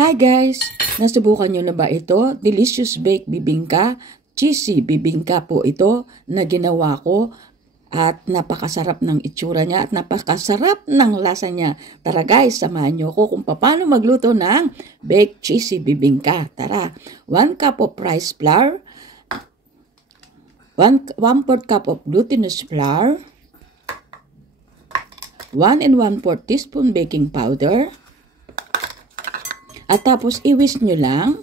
Hi guys! Nasubukan nyo na ba ito? Delicious baked bibingka, cheesy bibingka po ito na ginawa ko at napakasarap ng itsura niya at napakasarap ng lasa niya. Tara guys, samahan nyo ko kung paano magluto ng baked cheesy bibingka. Tara, 1 cup of rice flour, 1/4 cup of glutinous flour, 1 1/4 teaspoon baking powder, at tapos i-whisk nyo lang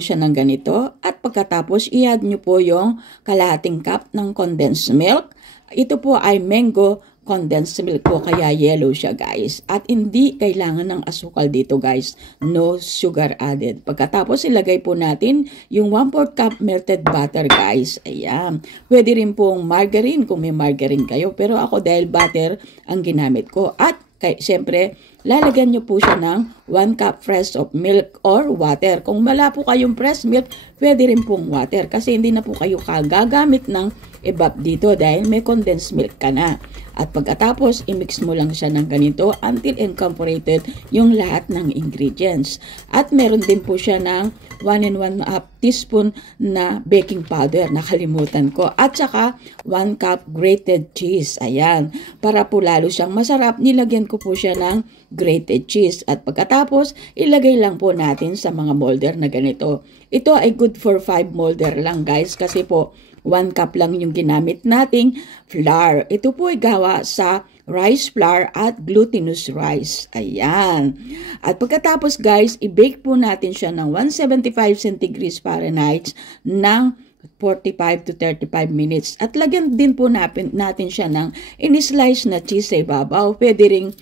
siya ng ganito. At pagkatapos i-add nyo po yung kalahating cup ng condensed milk. Ito po ay mango condensed milk po, kaya yellow siya guys. At hindi kailangan ng asukal dito guys. No sugar added. Pagkatapos ilagay po natin yung 1/4 cup melted butter guys. Ayan. Pwede rin pong margarine kung may margarine kayo. Pero ako dahil butter ang ginamit ko. At siyempre, lalagyan nyo po siya ng 1 cup fresh of milk or water. Kung wala po kayong fresh milk, pwede rin pong water. Kasi hindi na po kayo gagamit ng evap dito dahil may condensed milk ka na. At pagkatapos, i-mix mo lang siya ng ganito until incorporated yung lahat ng ingredients. At meron din po siya ng 1 1/2 teaspoon na baking powder. Nakalimutan ko. At saka 1 cup grated cheese. Ayan. Para po lalo siyang masarap, nilagyan ko po siya ng grated cheese. At pagkatapos, ilagay lang po natin sa mga molder na ganito. Ito ay good for 5 molder lang guys kasi po 1 cup lang yung ginamit nating flour. Ito po ay gawa sa rice flour at glutinous rice. Ayan. At pagkatapos guys, i-bake po natin siya ng 175 centigrade Fahrenheit ng 45 to 35 minutes. At lagyan din po natin siya ng in-slice na cheese sa ibabaw. Pwede ring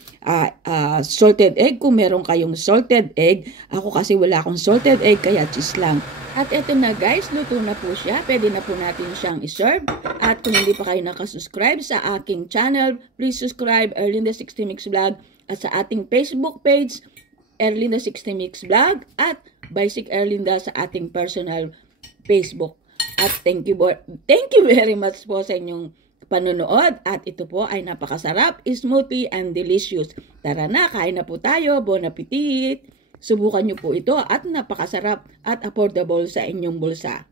salted egg kung meron kayong salted egg. Ako kasi wala akong salted egg kaya cheese lang. At eto na guys, luto na po siya. Pwede na po natin siyang iserve. At kung hindi pa kayo nakasubscribe sa aking channel, please subscribe Erlinda 60 Mix Vlog at sa ating Facebook page, Erlinda 60 Mix Vlog at Basic Erlinda sa ating personal Facebook. At thank you very much po sa inyong panonood. At ito po ay napakasarap, smoothie and delicious. Tara na, kain na po tayo. Bon appetit! Subukan nyo po ito at napakasarap at affordable sa inyong bulsa.